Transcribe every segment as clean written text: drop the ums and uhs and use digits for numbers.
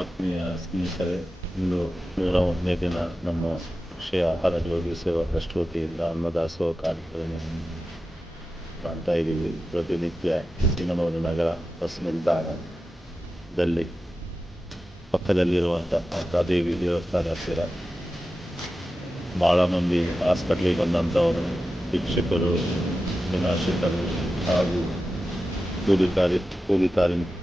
ಆತ್ಮೀಯ ಸ್ನೇಹಿತರೆ, ಇಂದು 101ನೇ ದಿನ ನಮ್ಮ ಶ್ರೀ ಆಹಾರ ಜ್ಯೋತಿ ಸೇವಾ ಟ್ರಸ್ಟ್ ವತಿಯಿಂದ ಅನ್ನದಾಸೋಹ ಕಾರ್ಯಕ್ರಮವನ್ನು ಮಾಡ್ತಾ ಇದ್ದೀವಿ. ಪ್ರತಿನಿತ್ಯ ಸಿಂಗನೂರು ನಗರ ಬಸ್ ನಿಲ್ದಾಣದಲ್ಲಿ ಪಕ್ಕದಲ್ಲಿರುವಂಥ ಮಾತಾದೇವಿ ದೇವಸ್ಥಾನ ಹತ್ತಿರ ಭಾಳ ಮಂದಿ ಹಾಸ್ಪಿಟ್ಲಿಗೆ ಬಂದಂಥವರು, ಶಿಕ್ಷಕರು, ವಿನಾಶಕರು ಹಾಗೂ ಕೂಲಿ ಕಾರ್ಮಿಕರು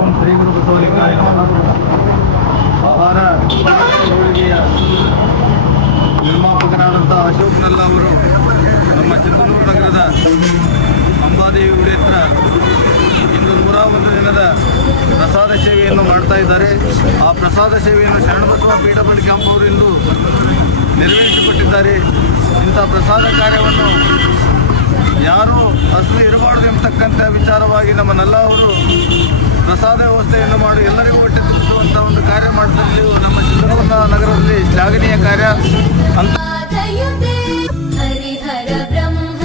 ಓಂ ಶ್ರೀ ಗುರು ಬಸವಲಿಂಗಾಯ ನಮಃ. ಆಹಾರ ಹೋಳಿಗೆಯ ನಿರ್ಮಾಪಕರಾದಂಥ ಅಶೋಕ್ ನಲ್ಲ ಅವರು ನಮ್ಮ ಚಿತ್ರನೂರು ನಗರದ ಅಂಬಾದೇವಿ ಗುಡಿ ಹತ್ರ ಇಂದು 101 ದಿನದ ಪ್ರಸಾದ ಸೇವೆಯನ್ನು ಮಾಡ್ತಾ ಇದ್ದಾರೆ. ಆ ಪ್ರಸಾದ ಸೇವೆಯನ್ನು ಶರಣಬಸವ ಪೀಠಬಂಡಿ ಕ್ಯಾಂಪ್ ಅವರು ಇಂದು ನೆರವೇರಿಸಿಕೊಟ್ಟಿದ್ದಾರೆ. ಇಂಥ ಪ್ರಸಾದ ಕಾರ್ಯವನ್ನು ಯಾರೂ ಹಸಿರು ಇರಬಾರ್ದು ಎಂಬತಕ್ಕಂಥ ವಿಚಾರವಾಗಿ ನಮ್ಮ ನಲ್ಲ ಅವರು ಪ್ರಸಾದ ವ್ಯವಸ್ಥೆಯನ್ನು ಮಾಡಿ ಎಲ್ಲರಿಗೂ ಹೊಟ್ಟೆ ತುಂಬಿಸುವಂಥ ಒಂದು ಕಾರ್ಯ ಮಾಡ್ತಿದ್ದೀವಿ. ನಮ್ಮ ಚಿತ್ರದುರ್ಗ ನಗರದಲ್ಲಿ ಶ್ಲಾಘನೀಯ ಕಾರ್ಯ ಅಂತ